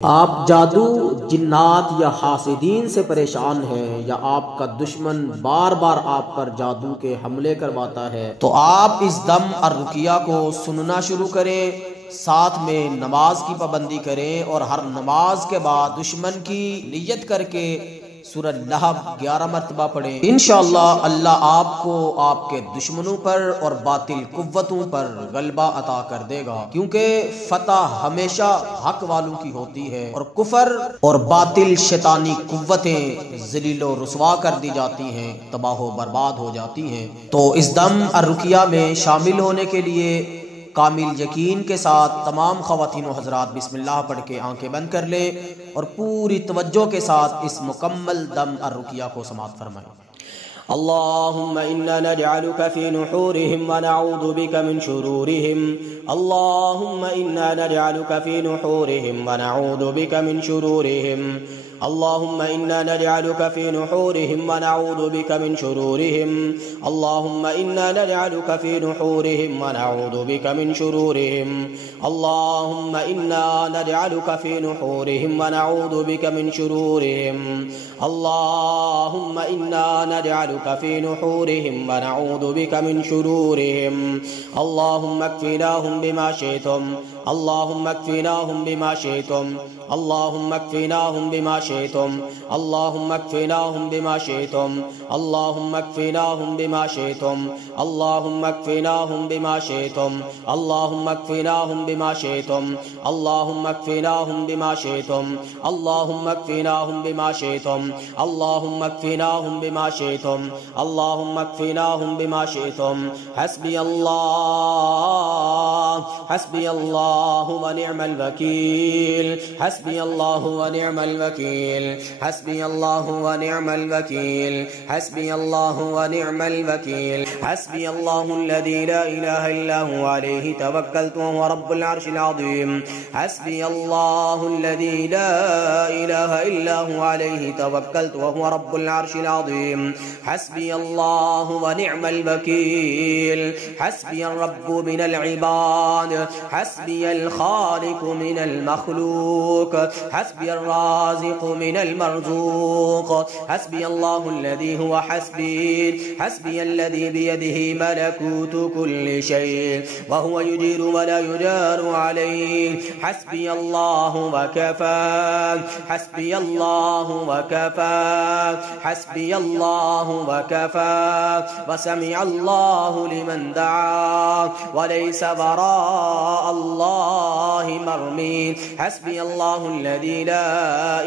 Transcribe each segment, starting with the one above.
आप जादू, जिन्नात या हासिदीन से परेशान हैं या आपका दुश्मन बार बार आप पर जादू के हमले करवाता है तो आप इस दम और रुकिया को सुनना शुरू करें। साथ में नमाज की पाबंदी करें और हर नमाज के बाद दुश्मन की नियत करके सूरह लहब 11 मरतबा पढ़ें। इंशाअल्लाह अल्लाह आपको आपके दुश्मनों पर और बातिल कुव्वतों पर गलबा अता कर देगा, क्योंकि फतह हमेशा हक वालों की होती है और कुफर और बातिल शैतानी कुव्वतें ज़लीलो रुसवा कर दी जाती हैं, तबाह बर्बाद हो जाती हैं। तो इस दम और रुकिया में शामिल होने के लिए कामिल यकीन के साथ तमाम ख़वातीन व हज़रात बिस्मिल्लाह पढ़ के आंखें बंद कर लें और पूरी तवज्जो के साथ इस मुकम्मल दम और रुकिया को समाअत फरमाएं। अल्लाहुम्मा इन्ना नजअलुका फी नुहूरिहिम व नऊज़ु बिका मिन शुरूरिहिम। अल्लाहुम्मा इन्ना नजअलुका फी नुहूरिहिम व नऊज़ु बिका मिन शुरूरिहिम। अल्लाहुम्मा इन्ना नजअलुका फी नुहूरिहिम व नऊज़ु बिका मिन शुरूरिहिम। अल्लाहुम्मा इन्ना नजअलुका फी नुहूरिहिम व नऊज़ु बिका मिन शुरूरिहिम। अल्लाहुम्मा इन्ना नजअलुका फी नुहूरिहिम व नऊज़ु बिका मिन शुरूरिहिम। अल्लाहुम्मा इन्ना नजअलुका फी नुहूरिहिम व नऊज़ु बिका मिन शुरूरिहिम। अल्लाहुम्मा अक्फिनाहुम बिमा शि'तुम। अल्लाहुम्मा अक्फिनाहुम बिमा शि'तुम। अल्लाहुम्मा अक्फिनाहुम बिमा शि'तुम। अल्लाहुम्मा अक्फिनाहुम बिमा शि'तुम। अल्लाहुम्मा अक्फिनाहुम बिमा शि'तुम। अल्लाहुम्मा अक्फिनाहुम बिमा शि'तुम। अल्लाहुम्मा अक्फिनाहुम बिमा शि'तुम। अल्लाहुम्मा अक्फिनाहुम बिमा शि'तुम। अल्लाहुम्मा अक्फिनाहुम बिमा शि'तुम। अल्लाहुम्मा अक्फिनाहुम बिमा शि'तुम। अल्लाहुम्मा अक्फिनाहुम बिमा शि'तुम। हस्बी अल्लाहु व निअमल वकील। हस्बी अल्लाहु व निअमल वकील। हस्बी अल्लाहु व निअमल वकील। हस्बी अल्लाहु व निअमल वकील। हस्बी अल्लाहु अल्लज़ी ला इलाहा इल्ला हु अलैहि तवक्कलतु व हुवा रब्बुल अर्शिल अज़ीम। हस्बी अल्लाहु अल्लज़ी ला इलाहा इल्ला हु अलैहि तवक्कलतु व हुवा रब्बुल अर्शिल अज़ीम। हस्बी अल्लाहु व निअमल वकील। हस्बी अर्रब्बु मिनल इबाद। हस्बी अल खालिकु मिनल मखलूक। हस्बी अर्राज़िक़ु मिनल मरज़ूक़। हस्बी अल्लाहु अल्लज़ी हुवा हस्बी। हस्बी अल्लज़ी बियदिही मलकूतु कुल्लि शै व हुवा युजीरु व ला युजारु अलैहि। हस्बी अल्लाहु व कफ़ा। हस्बी अल्लाहु व कफ़ा। हस्बी अल्लाहु व कफ़ा व समिअ अल्लाहु लिमन दआ व लैसा वराअ अल्लाहि मरमी। हस्बी अल्लाहु अल्लज़ी ला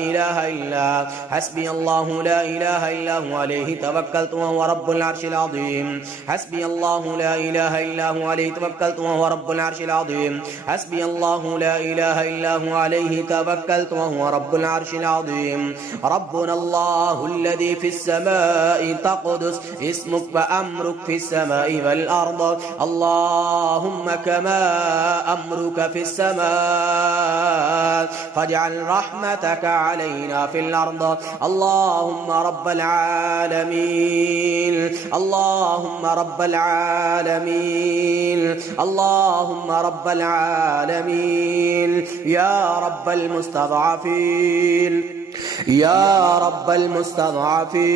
इलाहा इल्ला। हस्बी अल्लाहु ला इलाहा इल्ला हु अलैहि तवक्कलतु व हुवा रब्बुल अर्शिल अज़ीम। हस्बी अल्लाहु ला इलाहा इल्ला हु अलैहि तवक्कलतु व हुवा रब्बुल अर्शिल अज़ीम। हस्बी अल्लाहु ला इलाहा इल्ला हु अलैहि तवक्कलतु व हुवा रब्बुल अर्शिल अज़ीम। रब्बुना अल्लाहु अल्लज़ी फिस समाई तक़दस इस्मुक व अमरुक फिस समाई वल अर्द। अल्लाहुम्मा कमा अमरुक फिस समा फजअल रहमतक अलैना फिल अर्द। अल्लाहुम्मा रब्बल आलमीन। अल्लाहुम्मा रब्बल आलमीन। अल्लाहुम्मा रब्बल आलमीन। या रब्बल मुस्तज़अफ़ीन। या रब्बल मुस्तज़अफ़ीन।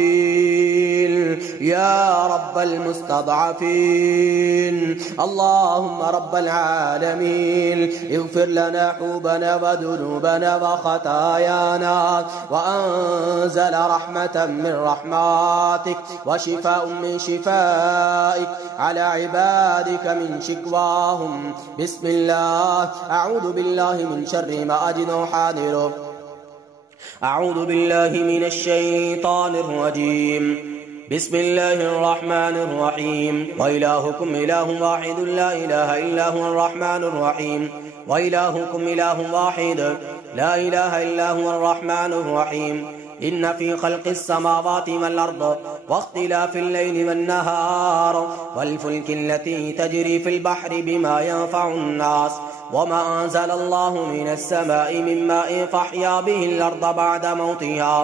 या रब्बल मुस्तज़अफ़ीन। अल्लाहुम्मा रब्बल आलमीन इग़फ़िर लना हुबना व दुनूबना व ख़तायाना व अंज़ल रहमतम मिन रहमातिक व शिफ़ाअम मिन शिफ़ाइक अला इबादिक मिन शिकवाहुम। बिस्मिल्लाह। अऊज़ु बिल्लाहि मिन शर्रि मा अजिदु हादिरु। अऊज़ु बिल्लाहि मिनश शैतानिर रजीम। बिस्मिल्लाहिर रहमानिर रहीम। व इलाहुकुम इलाहुन वाहिदुन ला इलाहा इल्ला हुवल रहमानुर रहीम। व इलाहुकुम इलाहुन वाहिद ला इलाहा इल्ला हुवल रहमानुर रहीम। इन्न फी खल्क़िस समावाति वल अर्द वख्तिलाफिल लैलि वन नहार वल फुल्कि अल्लती तजरी फिल बहरि बिमा यनफ़उन नास वमा अंज़लल्लाहु मिनस समाई मिन माइन फ़अह्या बिहिल अर्द बअद मौतिहा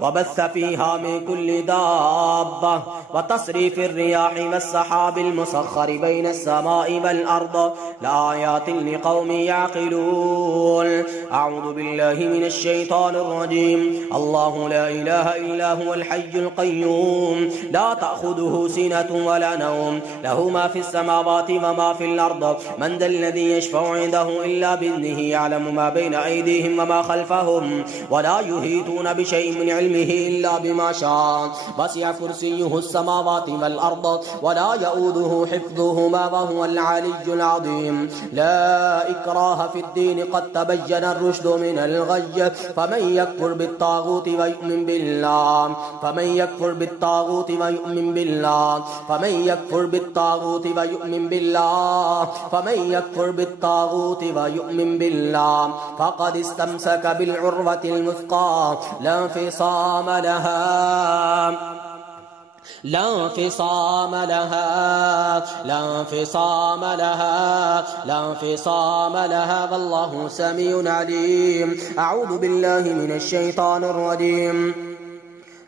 وبث فيها من كل دابة وتصريف الرياح والسحاب المسخر بين السماء والأرض لآيات لقوم يعقلون. أعوذ بالله من الشيطان الرجيم. الله لا إله إلا هو الحي القيوم لا تأخذه سنة ولا نوم له ما في السماوات وما في الأرض من ذا الذي يشفع عنده إلا بإذنه يعلم ما بين أيديهم وما خلفهم ولا يحيطون بشيء من علمه إلا بما شاء وسع كرسيه السماوات والأرض ولا يؤوده حفظهما وهو العلي العظيم. لا إكراه في الدين قد تبين الرشد من الغي فمن يكفر بالطاغوت ويؤمن بالله فمن يكفر بالطاغوت ويؤمن بالله فمن يكفر بالطاغوت ويؤمن بالله فمن يكفر بالطاغوت ويؤمن بالله فقد استمسك بالعروة الوثقى لا انفصام لها لا انفصام لها لا انفصام لها لا انفصام لها والله سميع عليم. أعوذ بالله من الشيطان الرجيم.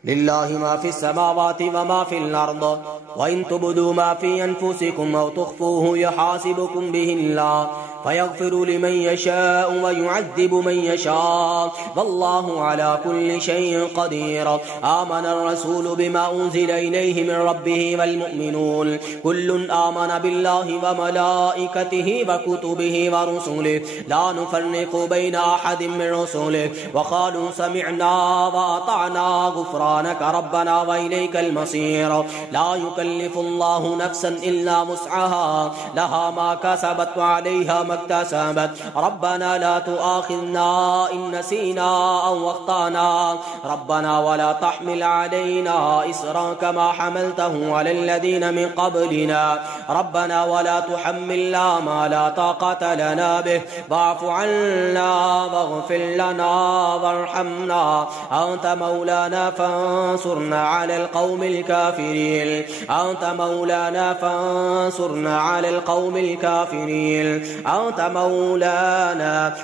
لله ما في السماوات وما في الأرض وإن تبدوا ما في أنفسكم أو تخفوه يحاسبكم به الله فيغفر لمن يشاء ويعذب من يشاء والله على كل شيء قدير. آمن الرسول بما أنزل إليه من ربه والمؤمنون كل آمن بالله وملائكته وكتبه ورسله لا نفرق بين أحد من رسله وقالوا سمعنا وأطعنا غفرانك ربنا وإليك المصير. لا يكلف الله نفسا إلا وسعها لها ما كسبت وعليها ما اكتسبت ربنا لا تؤاخذنا إن نسينا أو أخطأنا ربنا ولا تحمل علينا إصرا كما حملته على الذين من قبلنا ربنا ولا تحملنا ما لا طاقة لنا به واعف عنا واغفر لنا وارحمنا أنت مولانا فانصرنا على القوم الكافرين أنت مولانا فانصرنا على القوم الكافرين أنت مولانا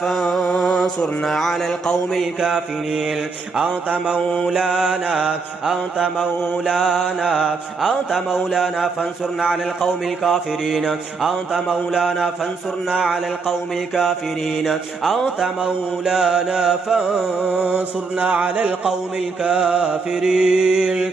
فانصرنا على القوم الكافرين أنت مولانا فانصرنا على القوم الكافرين أنت مولانا فانصرنا على القوم الكافرين أنت مولانا فانصرنا على القوم الكافرين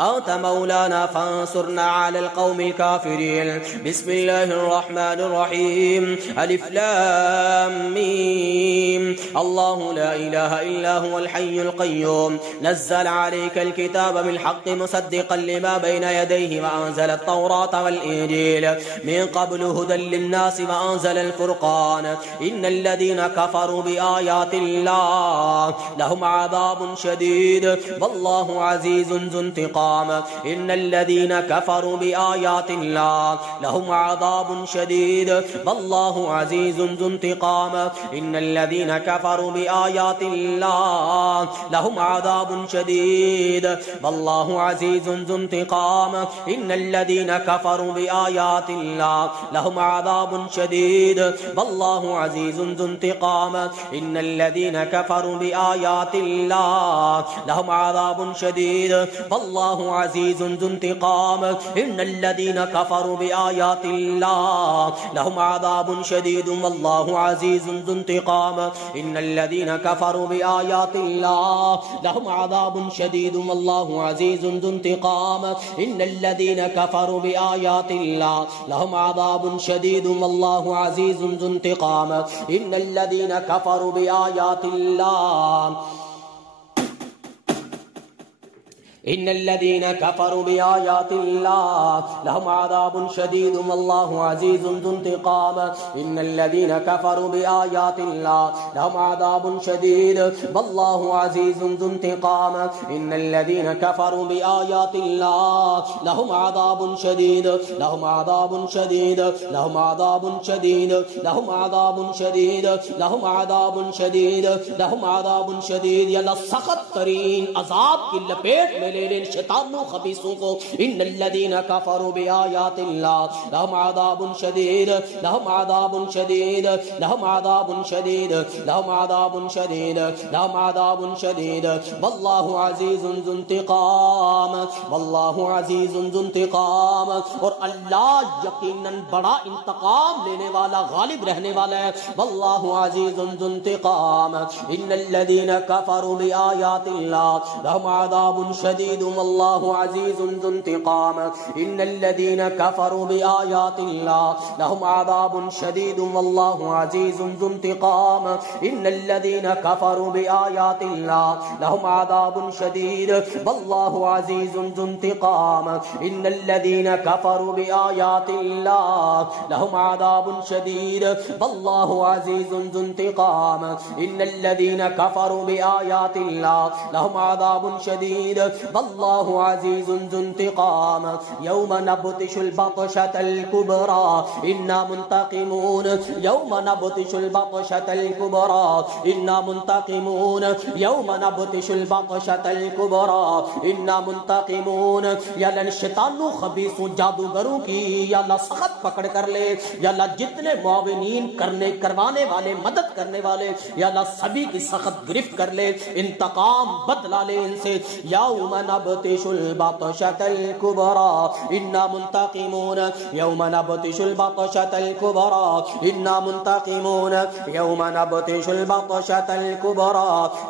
أنت مولانا فانصرنا على القوم الكافرين. بسم الله الرحمن الرحيم. ألف لام ميم. الله لا إله إلا هو الحي القيوم نزل عليك الكتاب بالحق مصدقا لما بين يديه وأنزل التوراة والإنجيل من قبل هدى للناس وأنزل الفرقان إن الذين كفروا بآيات الله لهم عذاب شديد والله عزيز ذو انتقام. إن الذين كفروا بآيات الله لهم عذاب شديد والله عزيز ذو انتقام. إن الذين كفروا بآيات الله لهم عذاب شديد والله عزيز ذو انتقام. إن الذين كفروا بآيات الله لهم عذاب شديد والله عزيز ذو انتقام. إن الذين كفروا بآيات الله لهم عذاب شديد والله عزيز ذو انتقام. إن الذين كفروا بآيات الله لهم عذاب شديد والله عزيز ذو انتقام. إن الذين كفروا بآيات الله لهم عذاب شديد والله عزيز ذو انتقام. إن الذين كفروا بآيات الله لهم عذاب شديد والله عزيز ذو انتقام. إن الذين كفروا بآيات الله إن الذين كفروا بآيات الله لهم عذاب شديد والله عزيز ذو انتقام. إن الذين كفروا بآيات الله لهم عذاب شديد والله عزيز ذو انتقام. إن الذين كفروا بآيات الله لهم عذاب شديد لهم عذاب شديد لهم عذاب شديد لهم عذاب شديد لهم عذاب شديد لهم عذاب شدید. یا اللہ سخت ترین عذاب کی لپیٹ میں ले इन शैतानों खबीसों को। इन्नल्लज़ीना कफ़रू बिआयातिल्लाह लहुम अज़ाबुन शदीद लहुम अज़ाबुन शदीद लहुम अज़ाबुन शदीद लहुम अज़ाबुन शदीद लहुम अज़ाबुन शदीद वल्लाहु अज़ीज़ुन ज़ुन्तिक़ाम वल्लाहु अज़ीज़ुन ज़ुन्तिक़ाम। और अल्लाह यकीनन बड़ा इंतकाम लेने वाला, गालिब रहने वाला है। वल्लाहु अज़ीज़ुन ज़ुन्तिक़ाम। इन्नल्लज़ीना कफ़रू बिआयातिल्लाह लहुम अज़ाबुन शदीदुन वल्लाहु अज़ीज़ुन ज़ुन्तिक़ाम। इन्नल्लज़ीना कफ़रू बिआयातिल्लाह लहुम अज़ाबुन शदीदुन वल्लाहु अज़ीज़ुन ज़ुन्तिक़ाम। इन्नल्लज़ीना कफ़रू बिआयातिल्लाह लहुम अज़ाबुन शदीद वल्लाहु अज़ीज़ुन ज़ुन्तिक़ाम। इन्नल्लज़ीना कफ़रू बिआयातिल्लाह लहुम अज़ाबुन शदीद वल्लाहु अज़ीज़ुन ज़ुन्तिक़ाम। इन्नल्लज़ीना कफ़रू बिआयातिल्लाह लहुम अज़ाबुन शदीद वल्लाहु अज़ीज़ुन ज़ुन्तिक़ाम। यौम नब्तिशुल बत्शतल कुबरा इन्ना मुंतक़िमून यौम नब्तिशुल बत्शतल कुबरा इन्ना मुंतक़िमून यौम नब्तिशुल बत्शतल कुबरा इन्ना मुंतक़िमून। या अल्लाह शैतानों खबीसों जादूगरों की या अल्लाह सख्त पकड़ कर ले। या अल्लाह जितने मुआविनीन करने करवाने वाले, मदद करने वाले, या अल्लाह सभी की सख्त गिरफ्त कर ले, इंतकाम बदला ले इनसे। यौम नब्तिशुल बत्शतल कुबरा इन्ना मुंतक़िमून यौम नब्तिशुल बत्शतल कुबरा इन्ना मुंतक़िमून यौम नब्तिशुल बत्शतल कुबरा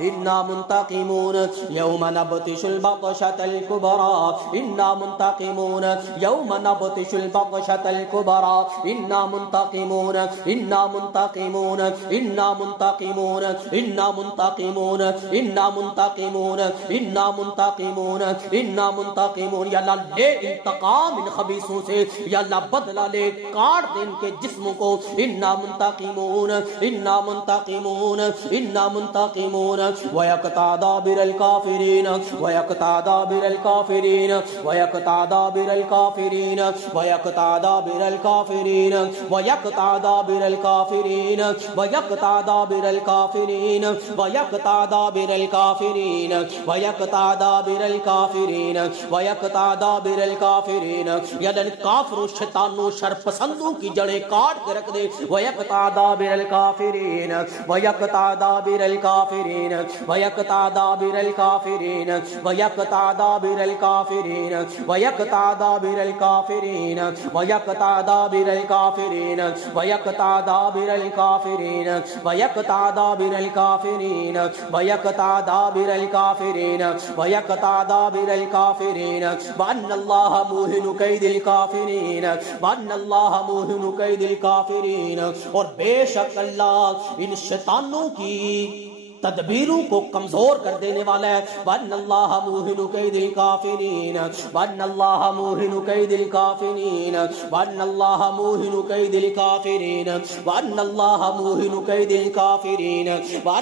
इन्ना मुंतक़िमून यौम नब्तिशुल बत्शतल कुबरा इन्ना मुंतक़िमून यौम नब्तिशुल बत्शतल कुबरा इन्ना मुंतक़िमून इन्ना मुंतक़िमून इन्ना मुंतक़िमून इन्ना मुंतक़िमून इन्ना मुंतक़िमून इन्ना मुंतक़िमून इन्ना मुंतक़िमून। या अल्लाह ले इंतकाम इन खबीसों से, या अल्लाह बदला ले, काट दे इनके जिस्मों को। इन्ना मुंतक़िमून इन्ना मुंतक़िमून इन्ना मुंतक़िमून वयक़ता दाबिरल काफ़िरीन वयक़ता दाबिरल काफ़िरीन वयक़ता दाबिरल काफ़िरीन वयक़ता दाबिरल काफ़िरीन वयक़ता दाबिरल काफ़िरीन वयक़ता दाबिरल काफ़िरीन वयक़ता दाबिरल काफ़िरीन वयक़ता दाबिरल काफ़िरीन वयक़ता दाबिरल काफ़िरीन। या अल्लाह काफिरों, शैतानों, शरपसंदों की जड़ें काट के रख दे। वयक़ता दाबिरल काफ़िरीन वयक़ता दाबिरल काफ़िरीन वयक़ता दाबिरल काफ़िरीन वयक़ता दाबिरल काफ़िरीन वयक़ता दाबिरल काफ़िरीन वयक़ता दाबिरल काफ़िरीन वयक़ता दाबिरल काफ़िरीन वयक़ता दाबिरल काफ़िरीन वयक़ता दाबिरल काफ़िरीन वयक़ता दाबिरल काफ़िरीन। वअन्नल्लाह मुहिनु कैदिल काफ़िरीन वअन्नल्लाह मुहिनु कैदिल काफ़िरीन। और बेशक अल्लाह इन शैतानों की तदबीरों को कमजोर कर देने वाला है। वअन्नल्लाह मुहिनु कैदिल काफ़िरीन वअन्नल्लाह मुहिनु कैदिल काफ़िरीन वअन्नल्लाह मुहिनु कैदिल काफ़िरीन वअन्नल्लाह मुहिनु कैदिल काफ़िरीन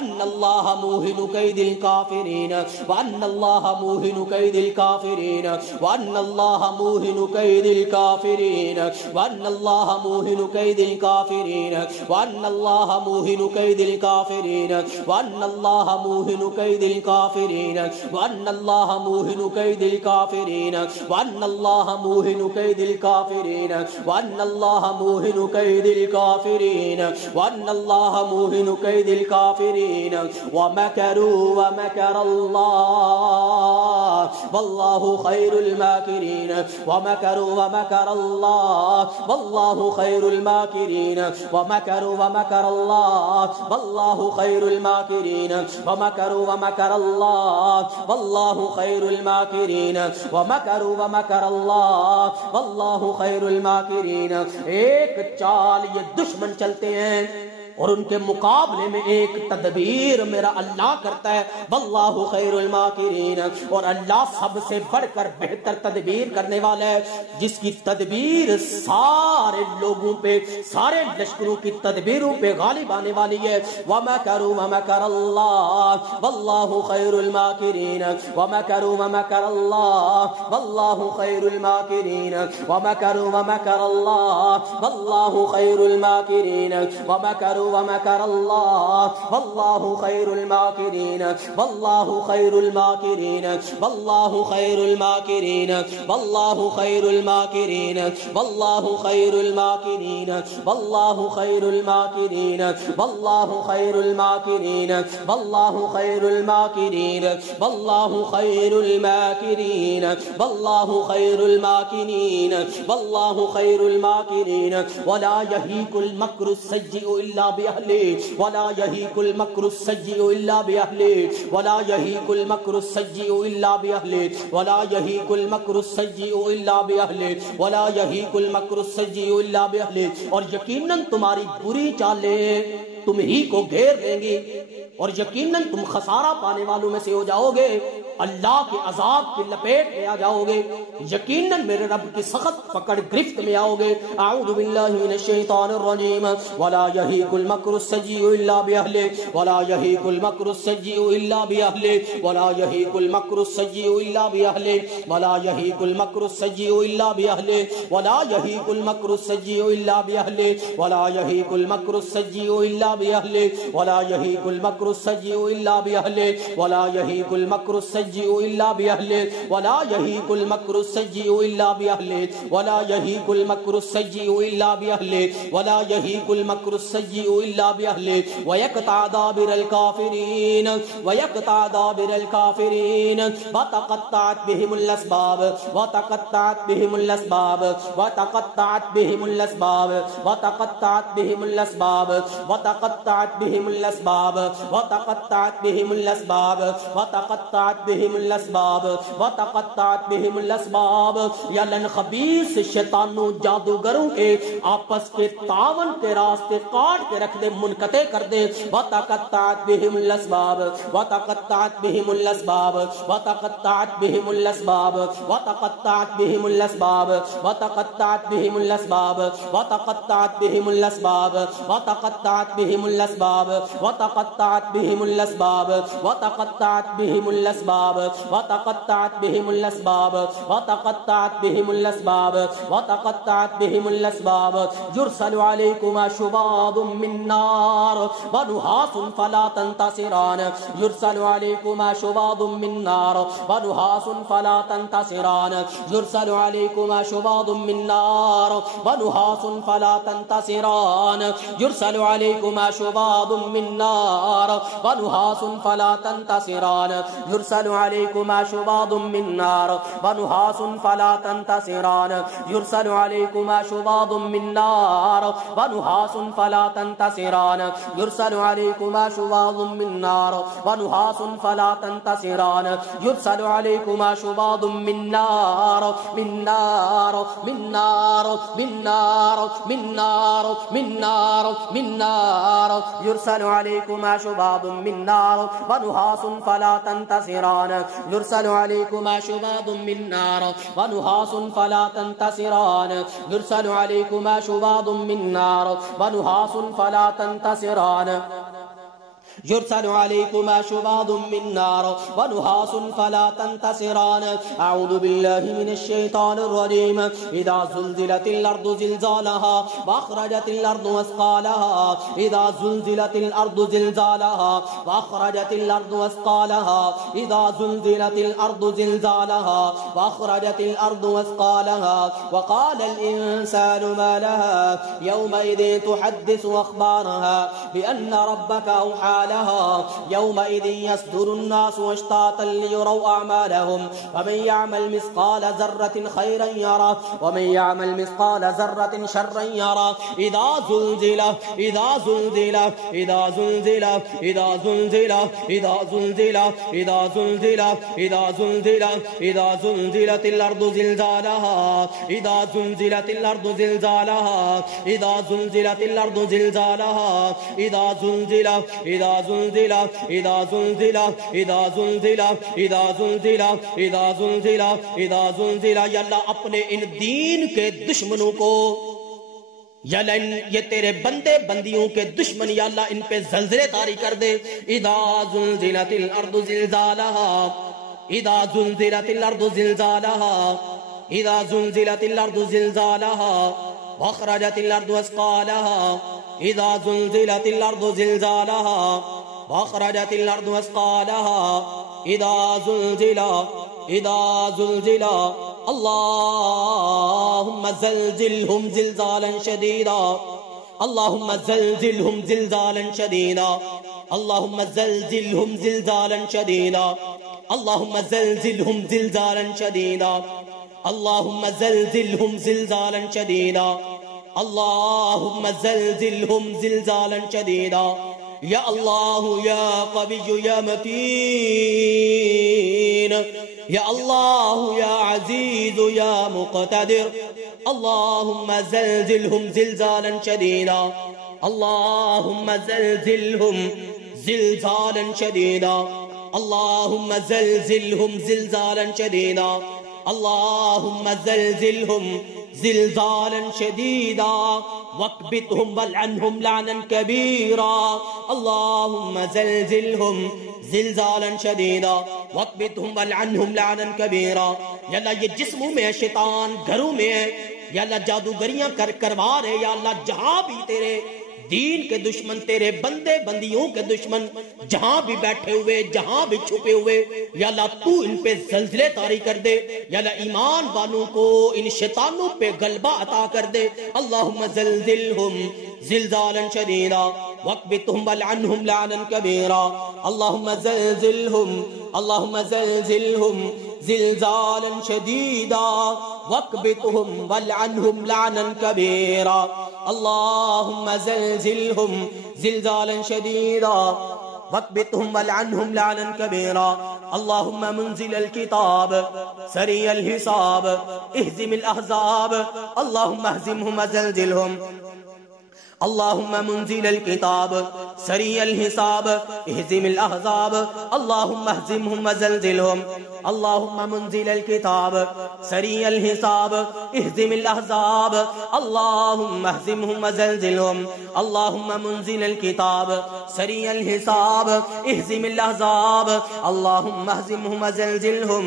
वअन्नल्लाह मुहिनु कैदिल काफ़िरीन वअन्नल्लाह मुहिनु कैदिल काफ़िरीन वअन्नल्लाह मुहिनु कैदिल काफ़िरीन वअन्नल्लाह मुहिनु कैदिल काफ़िरीन वअन्नल्लाह मुहिनु कैदिल काफ़िरीन वअन्नल्लाह मुहिनु कैदिल काफ़िरीन वअन्नल्लाह मुहिनु कैदिल काफ़िरीन वअन्नल्लाह मुहिनु कैदिल काफ़िरीन वअन्नल्लाह मुहिनु कैदिल काफ़िरीन वअन्नल्लाह मुहिनु कैदिल काफ़िरीन। वमकरू वमकरल्लाह वल्लाहु खैरुल माकिरीन वमकरू वमकरल्लाह वल्लाहु खैरुल माकिरीन वमकरू वमकरल्लाह वल्लाहु खैरुल माकिरीन वमकरू वमकरल्लाह वल्लाहु खैरुल माकिरीन वमकरू वमकरल्लाह वल्लाहु खैरुल माकिरीन। एक चाल ये दुश्मन चलते हैं और उनके मुकाबले में एक तदबीर मेरा अल्लाह करता है। वल्लाहु खैरुल माकिरीन। और अल्लाह सबसे बढ़कर बेहतर तदबीर करने वाला है, जिसकी तदबीर सारे लोगों पे, सारे लश्करों की तदबीरों पे गालिब आने वाली है। वमकरू वमकरल्लाह वल्लाहु खैरुल माकिरीन वमकरू वमकरल्लाह वल्लाहु खैरुल माकिरीन वमकरू वमकरल्लाह वल्लाहु खैरुल माकिरीन वमकरू व मकरल्लाह वल्लाहु खैरुल माकिरीन वल्लाहु खैरुल माकिरीन वल्लाहु खैरुल माकिरीन वल्लाहु खैरुल माकिरीन वल्लाहु खैरुल माकिरीन वल्लाहु खैरुल माकिरीन वल्लाहु खैरुल माकिरीन वल्लाहु खैरुल माकिरीन वल्लाहु खैरुल माकिरीन वल्लाहु खैरुल माकिरीन वल्लाहु खैरुल माकिरीन वला यहीकुल मक्रु सय्यिउ इल्ला बिअहली वला यहीकुल मक्रु सय्यिउ इल्ला बिअहली वला यहीकुल मक्रु सय्यिउ इल्ला बिअहली वला यहीकुल मक्रु सय्यिउ इल्ला बिअहली वला यहीकुल मक्रु सय्यिउ इल्ला बिअहली। और यकीनन तुम्हारी बुरी चालें तुम ही को घेर लेंगी और यकीनन तुम खसारा पाने वालों में से हो जाओगे, अल्लाह के अजाब की लपेट में आ जाओगे, यकीनन मेरे रब की सख्त पकड़ गिरफ्त में आओगे। अऊज़ु बिल्लाहि मिनश शैतानिर रजीम वला यहीकुल मक्रु सय्यिउ इल्ला बिअहली वला यहीकुल मक्रु सय्यिउ इल्ला बिअहली वला यहीकुल मक्रु सय्यिउ इल्ला बिअहली वला यहीकुल मक्रु सय्यिउ इल्ला बिअहली वला यहीकुल मक्रु सय्यिउ इल्ला बिअहली वला यहीकुल मक्रु सय्यिउ इल्ला बिअहली वला यहीकुल मक्रु सय्यिउ इल्ला बिअहली वला यहीकुल मक्रु सय्यिउ इल्ला बिअहली वला यहीकुल मक्रु सय्यिउ इल्ला बिअहली वला यहीकुल मक्रु सय्यिउ इल्ला बिअहली वला यहीकुल मक्रु सय्यिउ इल्ला बिअहली वयक़ता दाबिरल काफिरीन वयक़ता दाबिरल काफिरीन वतक़त्तअत बिहिमुल अस्बाब वतक़त्तअत बिहिमुल अस्बाब वतक़त्तअत बिहिमुल अस्बाब वतक़त्तअत बिहिमुल अस्बाब वतक़त्तअत बिहिमुल अस्बाब वतक़त्तअत बिहिमुल अस्बाब वतक़त्तअत बिहिमुल अस्बाब वतक़त्तअत बिहिमुल अस्बाब। या लन खबीस शैतानों जादूगरों के आपस के तावन के रास्ते काट के रख दे, मुनक़ते कर दे। वतक़त्तअत बिहिमुल अस्बाब वतक़त्तअत बिहिमुल अस्बाब वतक़त्तअत बिहिमुल अस्बाब वतक़त्तअत बिहिमुल अस्बाब वतक़त्तअत बिहिमुल अस्बाब वतक़त्तअत बिहिमुल अस्बाब वतक़त्तअत बिहिमुल अस्बाब वतक़त्तअत बिहिमुल अस्बाब वतक़त्तअत बिहिमुल अस्बाब वतक़त्तअत बिहिमुल अस्बाब वतक़त्तअत बिहिमुल अस्बाब वतक़त्तअत बिहिमुल अस्बाब। युरसलु अलैकुमा शुबादुम मिन नार व नुहासुन फला तंतसिरान युरसलु अलैकुमा शुबादुम मिन नार व नुहासुन फला तंतसिरान युरसलु अलैकुमा शुबादुम मिन नार व नुहासुन फला तंतसिरान युरसलु अलैकुमा शुबादुम मिन नार व नुहासुन फला तंतसिरान युरसलु अलैकुमा शुबादुम मिन नार व नुहासुन फला तंतसिरान युरसलु अलैकुमा शुबादुम मिन नार व नुहासुन फला तंतसिरान युरसलु अलैकुमा शुबादुम मिन नार व नुहासुन फला तंतसिरान युरसलु अलैकुमा शुबादुम मिन नार मिन नार मिन नार मिन नार मिन नार मिन नार मिन नार युरसलु अलैकुमा शुबादुम मिन नार व नुहासुन फला तंतसिरान युरसलु अलैकुमा शुबादुम मिन नार व नुहासुन फला तंतसिरान युरसलु अलैकुमा शुबादुम मिन नार व नुहासुन फला तंतसिरान युरसलु अलैकुमा शुबादुम मिन नार व नुहासुन फला तंतसिरान। अऊज़ु बिल्लाहि मिनश शैतानिर रजीम इज़ा ज़ुल्ज़िलतिल अर्दु ज़िलज़ालहा व अख़रजतिल अर्दु अस्क़ालहा इज़ा ज़ुल्ज़िलतिल अर्दु ज़िलज़ालहा व अख़रजतिल अर्दु अस्क़ालहा इज़ा ज़ुल्ज़िलतिल अर्दु ज़िलज़ालहा व अख़रजतिल अर्दु अस्क़ालहा व क़ालल इंसानु मा लहा यौमइज़िन तुहद्दिसु अख़बारहा बिअन्ना रब्बका औहा यौमइज़िन यस्दुरुन्नासु अश्तातन लियुरौ अअमालहुम वमन यअमल मिस्क़ाल ज़र्रतिन खैरन यरा वमन यअमल मिस्क़ाल ज़र्रतिन शर्रन यरा। इज़ा ज़ुल्ज़िला इज़ा ज़ुल्ज़िला इज़ा ज़ुल्ज़िला इज़ा ज़ुल्ज़िला इज़ा ज़ुल्ज़िला इज़ा ज़ुल्ज़िला इज़ा ज़ुल्ज़िला इज़ा ज़ुल्ज़िलतिल अर्दु ज़िलज़ालहा इज़ा ज़ुल्ज़िलतिल अर्दु ज़िलज़ालहा इज़ा ज़ुल्ज़िलतिल अर्दु ज़िलज़ालहा इज़ा ज़ुल्ज़िला इज़ा ज़ुल्ज़िला इज़ा ज़ुल्ज़िला इज़ा ज़ुल्ज़िला इज़ा ज़ुल्ज़िला इज़ा ज़ुल्ज़िला इज़ा ज़ुल्ज़िला। या अल्लाह अपने इन दीन के दुश्मनों को या ये तेरे बंदे बंदियों के दुश्मन या अल्लाह इन पे ज़लज़ले तारी कर दे। इज़ा ज़ुल्ज़िलतिल अर्दु ज़िलज़ालहा इज़ा ज़ुल्ज़िलतिल अर्दु ज़िलज़ालहा इज़ा ज़ुल्ज़िलतिल अर्दु ज़िलज़ालहा वअखरजतिल अर्दु अस्क़ालहा इज़ा ज़ुलज़िलतिल अर्दु ज़िलज़ालहा वअखरजतिल अर्दु अस्क़ालहा इज़ा ज़ुलज़िला अल्लाहुम्मा ज़ल्ज़िलहुम ज़िलज़ालन शदीदा अल्लाहुम्मा ज़ल्ज़िलहुम ज़िलज़ालन शदीदा अल्लाहुम्मा ज़ल्ज़िलहुम ज़िलज़ालन शदीदा अल्लाहुम्मा ज़ल्ज़िलहुम ज़िलज़ालन शदीदा अल्लाहुम्मा ज़ल्ज़िलहुम ज़िलज़ालन शदीदा अल्लाहुम्मा ज़ल्ज़िलहुम ज़िलज़ालन शदीदा या अल्लाह या क़विय्यु या मतीन या अल्लाह या अज़ीज़ या मुक़तदिर अल्लाहुम्मा ज़ल्ज़िलहुम ज़िलज़ालन शदीदा अल्लाहुम्मा ज़ल्ज़िलहुम ज़िलज़ालन शदीदा अल्लाहुम्मा ज़ल्ज़िलहुम ज़िलज़ालन शदीदा अल्लाहुम्मा ज़ल्ज़िलहुम ज़िलज़ालन शदीदा वक़्बितहुम वल्अनहुम लअनन कबीरा अल्लाहुम्मा ज़ल्ज़िलहुम ज़िलज़ालन शदीदा वक़्बितहुम वल्अनहुम लअनन कबीरा। या अल्लाह ये जिस्मों में है, शैतान घरों में है, या अल्लाह जादूगरियां करवा रहे, या अल्लाह जहां भी तेरे दीन के दुश्मन, तेरे बंदे बंदियों के दुश्मन जहां भी बैठे हुए, जहां भी छुपे हुए, या अल्लाह तू इन पे ज़ल्ज़ले तारी कर दे। या अल्लाह ईमान वालों को इन शैतानों पे गलबा अता कर दे। अल्लाहुम्मा ज़ल्ज़िलहुम ज़िलज़ालन शदीदा वक़्बितहुम वल्अनहुम लअनन कबीरा अल्लाहुम्मा ज़ल्ज़िलहुम ज़िलज़ालन शदीदा वक़्बितहुम वल्अनहुम लअनन कबीरा अल्लाहुम्मा ज़ल्ज़िलहुम ज़िलज़ालन शदीदा वक़्बितहुम वल्अनहुम लअनन कबीरा अल्लाहुम्मा मुंज़िलल किताब सरीअल हिसाब इहज़िमिल अहज़ाब अल्लाहुम्मा अहज़िमहुम वज़ल्ज़िलहुम अल्लाहुम्मा मुंज़िलल किताब सरीअल हिसाब इहज़िमिल अहज़ाब अल्लाहुम्मा अहज़िमहुम वज़ल्ज़िलहुम अल्लाहुम्मा मुंज़िलल किताब सरीअल हिसाब इहज़िमिल अहज़ाब अल्लाहुम्मा अहज़िमहुम वज़ल्ज़िलहुम अल्लाहुम्मा मुंज़िलल किताब सरीअल हिसाब इहज़िमिल अहज़ाब अल्लाहुम्मा अहज़िमहुम वज़ल्ज़िलहुम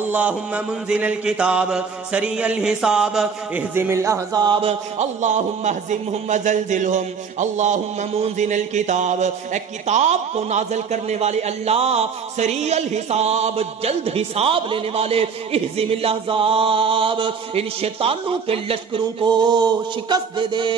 अल्लाहुम्मा मुंज़िलल किताब सरीअल हिसाब इहज़िमिल अहज़ाब अल्लाहुम्मा अहज़िमहुम वज़ल्ज़िलहुम अल्लाहुम्मा मुंज़िलल किताब। ए किताब को नाज़िल करने वाले अल्लाह, सरीअल हिसाब जल्द हिसाब लेने वाले, इहज़िमिल अहज़ाब इन शैतानों के लश्करों को शिकस्त दे दे।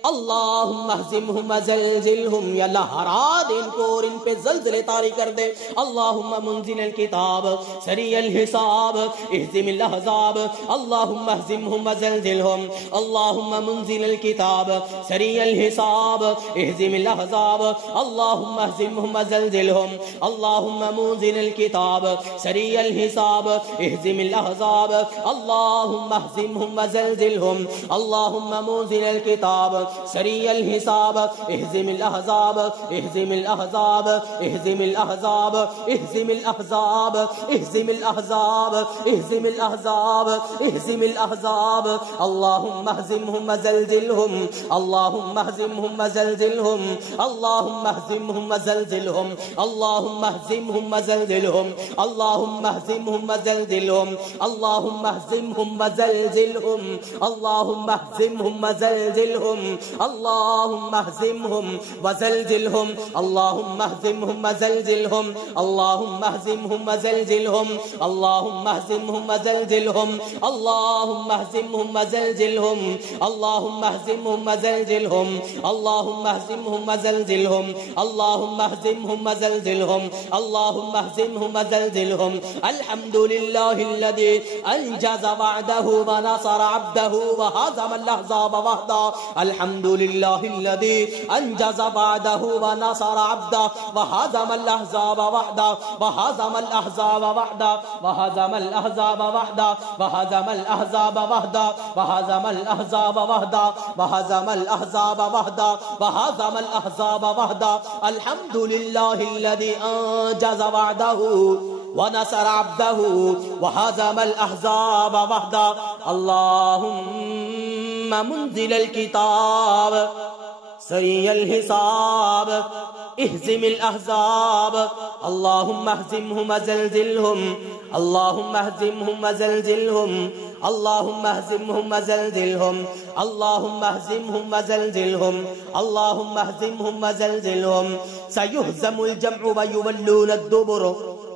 अल्लाहुम्मा अहज़िमहुम वज़ल्ज़िलहुम या अल्लाह हरा दे इनको और इन पे ज़ल्ज़ले तारी कर दे। अल्लाहुम्मा मुंज़िलल किताब सरीअल हिसाब इहज़िमिल अहज़ाब अल्लाहुम्मा अहज़िमहुम वज़ल्ज़िलहुम अल्लाहुम्मा मुंज़िलल किताब सरीअल हिसाब इहज़िमिल अहज़ाब अल्लाहुम्मा अहज़िमहुम वज़ल्ज़िलहुम अल्लाहुम्मा मुंज़िलल किताब सरीअल हिसाब इहज़िमिल अहज़ाब अल्लाहुम्मा अहज़िमहुम वज़ल्ज़िलहुम अल्लाहुम्मा मुंज़िलल किताब सरीअल हिसाब इहज़िमिल अहज़ाब इहज़िमिल अहज़ाब इहज़िमिल अहज़ाब इहज़िमिल अहज़ाब इहज़िमिल अहज़ाब इहज़िमिल अहज़ाब इहज़िमिल अहज़ाब अल्लाहुम्मा अहज़िमहुम वज़ल्ज़िलहुम अल्लाहुम्मा अहज़िमहुम वज़ल्ज़िलहुम अल्लाहुम्मा अहज़िमहुम वज़ल्ज़िलहुम अल्लाहुम्मा अहज़िमहुम वज़ल्ज़िलहुम अल्लाहुम्मा अहज़िमहुम वज़ल्ज़िलहुम अल्लाहुम्मा अहज़िमहुम वज़ल्ज़िलहुम अल्लाहुम्मा अहज़िमहुम वज़ल्ज़िलहुम अल्लाहुम्मा अहज़िमहुम वज़ल्ज़िलहुम अल्लाहुम्मा अहज़िमहुम वज़ल्ज़िलहुम अल्लाहुम्मा अहज़िमहुम वज़ल्ज़िलहुम अल्लाहुम्मा अहज़िमहुम वज़ल्ज़िलहुम अल्लाहुम्मा अहज़िमहुम वज़ल्ज़िलहुम अल्लाहुम्मा अहज़िमहुम वज़ल्ज़िलहुम अल्लाहुम्मा अहज़िमहुम वज़ल्ज़िलहुम अल्लाहुम्मा अहज़िमहुम वज़ल्ज़िलहुम अल्लाहुम्मा अहज़िमहुम वज़ल्ज़िलहुम अल्हम्दुलिल्लाहिल्लज़ी अंजज़ वअदहु व नसर अब्दहु व हज़मल अहज़ाब वहदा अल्हम्दुलिल्लाहिल्लज़ी अंजज़ वअदहु व नसर अब्दहु व हज़मल अहज़ाब वहदा व हज़मल अहज़ाब वहदा व हज़मल अहज़ाब वहदा व हज़मल अहज़ाब वहदा व हज़मल अहज़ाब वहदा व हज़मल अहज़ाब वहदा व हज़मल अहज़ाब वहदा अल्हम्दुलिल्लाहिल्लज़ी अंजज़ वअदहु व नसर अब्दहु व हज़मल अहज़ाब वहदा अल्लाहुम्मा मुंज़िलल किताब सरीअल हिसाब इहज़िमिल अहज़ाब अल्लाहुम्मा अहज़िमहुम वज़ल्ज़िलहुम अल्लाहुम्मा अहज़िमहुम वज़ल्ज़िलहुम अल्लाहुम्मा हज़िमहुम वज़ल्ज़िलहुम, अल्लाहुम्मा हज़िमहुम वज़ल्ज़िलहुम, अल्लाहुम्मा हज़िमहुम वज़ल्ज़िलहुम। सयुहज़मुल जम्उ व युवल्लून अद-दुबुर,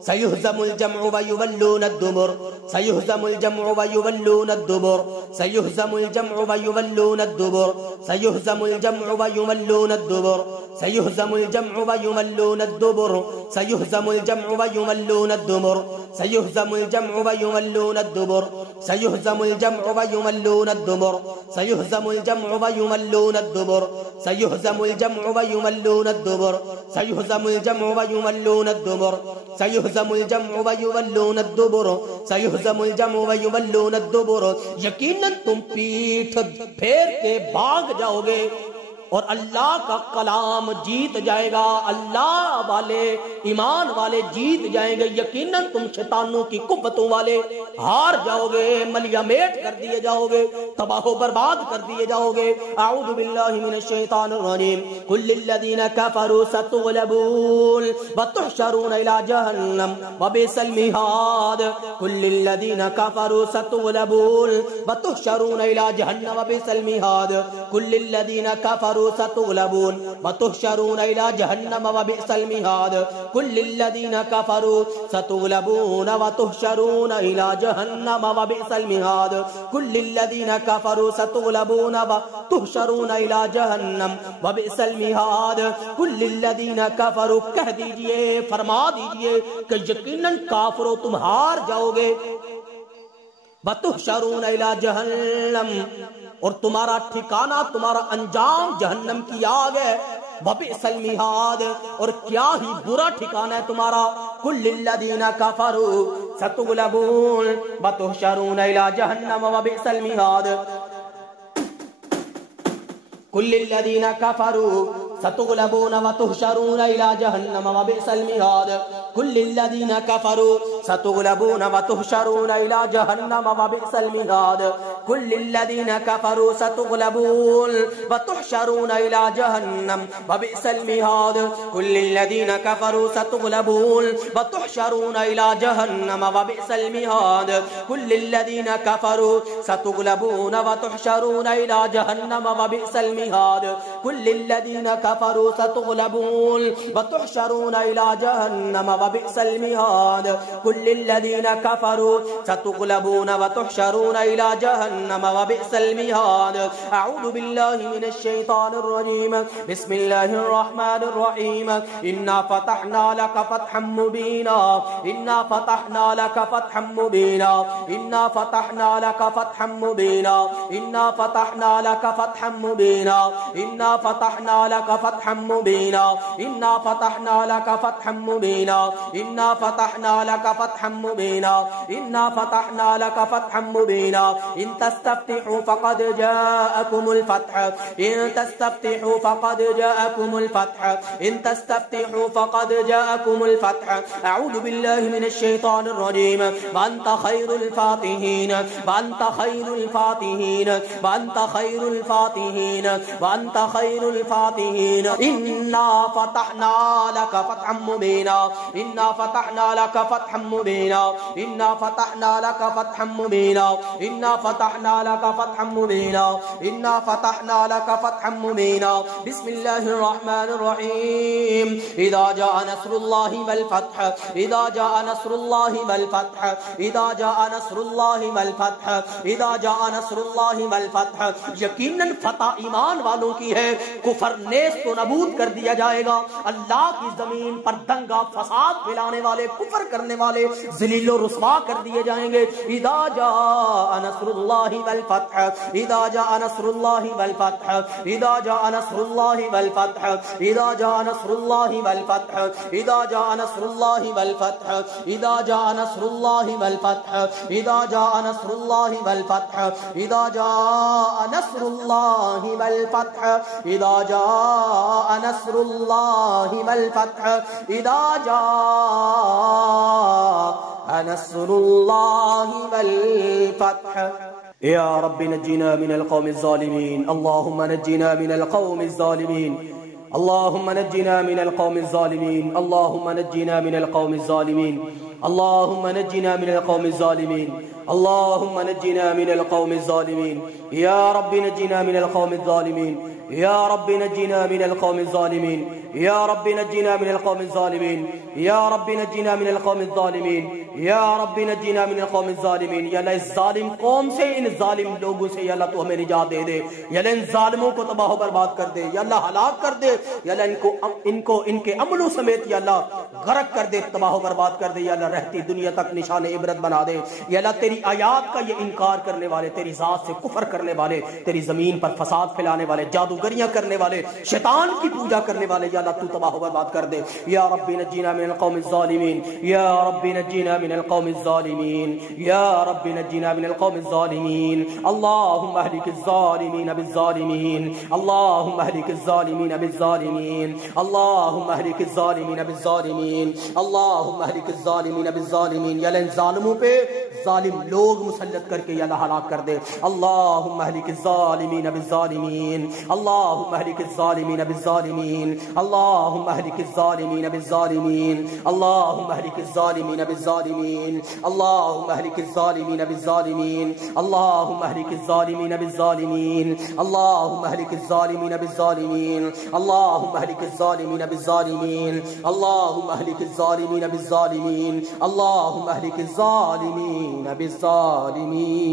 सयुहज़मुल जम्उ व युवल्लून अद-दुबुर, सयुहज़मुल जम्उ व युवल्लून अद-दुबुर, सयुहज़मुल जम्उ व युवल्लून अद-दुबुर, सयुहज़मुल जम्उ व युवल्लून अद-दुबुर, सयुहज़मुल जम्उ व युवल्लून अद-दुबुर, सयुहज़मुल जम्उ व युवल्लून अद-दुबुर, सयुहज़मुल जम्उ व युवल्लून अद-दुबुर, सयुहज़मुल जम्उ व युवल्लून अद-दुबुर, सयुहज़मुल जम्उ व युवल्लून अद-दुबुर, सयुहज़मुल जम्उ व युवल्लून अद-दुबुर, सयुहज़मुल जम्उ व युवल्लून अद-दुबुर, सयुहज़मुल जम्उ व युवल्लून अद-दुबुर, सयुहज़मुल जम्उ व युवल्लून अद-दुबुर। यकीनन तुम पीठ फेर के भाग जाओगे और अल्लाह का कलाम जीत जाएगा। अल्लाह वाले, ईमान वाले जीत जाएंगे। यकीनन तुम शैतानों की कुव्वतों वाले हार जाओगे, मलियामेट कर दिए जाओगे, तबाह बर्बाद कर दिए जाओगे। अऊज़ु बिल्लाहि मिनश शैतानिर रजीम। कुल्लिल्लज़ीना कफ़रू सतुग़लबून व तुहशरून इला जहन्नम व बिसल मिहाद। कुल्लिल्लज़ीना कफ़रू सतुग़लबून व तुहशरून इला जहन्नम व बिसल मिहाद। कुल्लिल्लज़ीना कफ़रू सतुग़लबून व तुहशरून इला जहन्नम व बिसल मिहाद। कुल्लिल्लज़ीना कफ़रू सतुग़लबून व तुहशरून इला जहन्नम व बिसल मिहाद। कुल्लिल्लज़ीना कफ़रू सतुग़लबून व तुहशरून इला जहन्नम व बिसल मिहाद। कुल्लिल्लज़ीना कफ़रू, कह दीजिए, फरमा दीजिए कि यकीनन काफिरों तुम हार जाओगे। वतुहशरून इला जहन्नम, और तुम्हारा ठिकाना, तुम्हारा अंजाम जहन्नम की आग है। वबिअसल मिहाद, और क्या ही बुरा ठिकाना है तुम्हारा। कुल्लिल्लज़ीना कफ़रू सतुग़लबून वतुहशरून इला जहन्नम वबिअसल मिहाद। कुल्लिल्लज़ीना कफ़रू सतुग़लबून वतुहशरून इला जहन्नम वबिअसल मिहाद। कुल्लिल्लज़ीना कफ़रू सतुग़लबून वतुहशरून इला जहन्नम वबिअसल मिहाद। कुल्लिल्लज़ीना कफ़रू सतुग़लबून वतुहशरून इला जहन्नम वबिअसल मिहाद। कुल्लिल्लज़ीना कफ़रू सतुग़लबून वतुहशरून इला जहन्नम वबिअसल मिहाद। कुल्लिल्लज़ीना कफ़रू सतुग़लबून वतुहशरून इला जहन्नम वबिअसल मिहाद। कुल्लिल्लज़ीना कफ़रू सतुग़लबून वतुहशरून इला जहन्नम वबिअसल मिहाद। कुल्लिल्लज़ीना कफ़रू सतुग़लबून वतुहशरून इला जहन्नम वबिअसल मिहाद। अऊज़ु बिल्लाहि मिनश शैतानिर रजीम। बिस्मिल्लाहिर रहमानिर रहीम। इन्ना फ़तहना लक फ़तहम मुबीना, इन्ना फ़तहना लक फ़तहम मुबीना, इन्ना फ़तहना लक फ़तहम मुबीना, इन्ना फ़तहना लक फ़तहम मुबीना, इन्ना फ़तहना लक फ़तहम मुबीना, इन्ना फ़तहना लक फ़तहम मुबीना, इन्ना फ़तहना लक फ़तहम मुबीना, इन्ना फ़तहना लक फ़तहम मुबीना। इन तस्तफ्तिहु फ़क़द जाअकुमुल फ़त्ह, इन तस्तफ्तिहु फ़क़द जाअकुमुल फ़त्ह, इन तस्तफ्तिहु फ़क़द जाअकुमुल फ़त्ह। अऊज़ु बिल्लाहि मिनश शैतानिर रजीम। व अंत खैरुल फ़ातिहीन, व अंत खैरुल फ़ातिहीन, व अंत खैरुल फ़ातिहीन, व अंत खैरुल फ़ातिहीन। इन्ना फ़तहना लक फ़तहम मुबीना, इन्ना फ़तहना लक फ़तहम मुबीना, इन्ना फ़तहना लक फ़तहम मुबीना, इन्ना फ़तहना लक फ़तहम मुबीना, इन्ना फ़तहना लक फ़तहम मुबीना। बिस्मिल्लाहिर रहमानिर रहीम। इज़ा जाअ नस्रुल्लाहि वल फ़त्ह, इज़ा जाअ नस्रुल्लाहि वल फ़त्ह, इज़ा जाअ नस्रुल्लाहि वल फ़त्ह, इज़ा जाअ नस्रुल्लाहि वल फ़त्ह। यकीनन फतह ईमान वालों की है। कुफर नेस्त व नबूद कर दिया जाएगा। अल्लाह की जमीन पर दंगा फसाद फैलाने वाले, कुफर करने वाले ज़लील रुस्वा कर दिए जाएंगे। इज़ा जाअ नस्रुल्लाहि वल फ़त्ह, इज़ा जाअ नस्रुल्लाहि वल फ़त्ह, इज़ा जाअ नस्रुल्लाहि वल फ़त्ह, इज़ा जाअ नस्रुल्लाहि वल फ़त्ह, इज़ा जाअ नस्रुल्लाहि वल फ़त्ह, इज़ा जाअ नस्रुल्लाहि वल फ़त्ह, इज़ा जाअ नस्रुल्लाहि वल फ़त्ह, इज़ा जाअ नस्रुल्लाहि वल फ़त्ह, इज़ा जाअ नस्रुल्लाहि वल फ़त्ह, इज़ा जाअ नस्रुल्लाहि वल फ़त्ह। या रब्बी नज्जिना मिनल क़ौमिज़ ज़ालिमीन, अल्लाहुम्मा नज्जिना मिनल क़ौमिज़ ज़ालिमीन, अल्लाहुम्मा नज्जिना मिनल क़ौमिज़ ज़ालिमीन, अल्लाहुम्मा नज्जिना मिनल क़ौमिज़ ज़ालिमीन, अल्लाहुम्मा नज्जिना मिनल क़ौमिज़ ज़ालिमीन, अल्लाहुम्मा नज्जिना मिनल क़ौमिज़ ज़ालिमीन, या रब्बी नज्जिना मिनल क़ौमिज़ ज़ालिमीन, या रब्बी नज्जिना मिनल क़ौमिज़ ज़ालिमीन, या रब्बी नज्जिना मिनल क़ौमिज़ ज़ालिमीन, या रब्बी नज्जिना मिनल क़ौमिज़ ज़ालिमीन, या रब्बी नज्जिना मिनल क़ौमिज़ ज़ालिमीन। या अल्लाह इस जालिम कौम से, इन जालिम लोगों से या अल्लाह तू हमें निजात दे दे। या अल्लाह इन जालिमों को तबाह बर्बाद कर दे, या अल्लाह हलाक कर दे, या अल्लाह इनको इनके अमलों समेत या अल्लाह गरक कर दे, तबाह बर्बाद कर दे। या अल्लाह रहती दुनिया तक निशान इबरत बना दे। या अल्लाह तेरी आयात का ये इनकार करने वाले, तेरी जात से कुफर करने वाले, तेरी जमीन पर फसाद फैलाने वाले, जादूगरियां करने वाले, शैतान की पूजा करने वाले, या अल्लाह तू तबाह बर्बाद कर दे। या रब्बी नज्जिना मिनल क़ौमिज़ ज़ालिमीन, या रब्बी नज्जिना मिनल क़ौमिज़ ज़ालिमीन, या रब्बी नज्जिना मिनल क़ौमिज़ ज़ालिमीन। अल्लाहुम्मा अहलिकिज़ ज़ालिमीन बिज़्ज़ालिमीन, अल्लाहुम्मा अहलिकिज़ ज़ालिमीन बिज़्ज़ालिमीन, अल्लाहुम्मा अहलिकिज़ ज़ालिमीन बिज़्ज़ालिमीन, अल्लाहुम्मा अहलिकिज़ ज़ालिमीन बिज़्ज़ालिमीन। या अल्लाह इन ज़ालिमों पे जालिम लोग मुसल्लत करके या अल्लाह हलाक कर दे। अल्लाहुम्मा अहलिकिज़ ज़ालिमीन बिज़्ज़ालिमीन, अल्लाहुम्मा अहलिकिज़ ज़ालिमीन बिज़्ज़ालिमीन, अल्लाहुम्मा अहलिकिज़ ज़ालिमीन बिज़्ज़ालिमीन, अल्लाहुम्मा अहलिकिज़ ज़ालिमीन बिज़्ज़ालिमीन, अल्लाहुम्मा अहलिकिज़ ज़ालिमीन बिज़्ज़ालिमीन, अल्लाहुम्मा अहलिकिज़ ज़ालिमीन बिज़्ज़ालिमीन, अल्लाहुम्मा अहलिकिज़ ज़ालिमीन बिज़्ज़ालिमीन, अल्लाहुम्मा अहलिकिज़ ज़ालिमीन बिज़्ज़ालिमीन, अल्लाहुम्मा अहलिकिज़ ज़ालिमीन बिज़्ज़ालिमीन, अल्लाहुम्मा अहलिकिज़ ज़ालिमीन बिज़्ज़ालिमीन।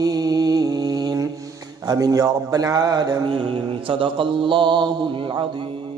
आमीन या रब्बल आलमीन। सदक़ल्लाहुल अज़ीम।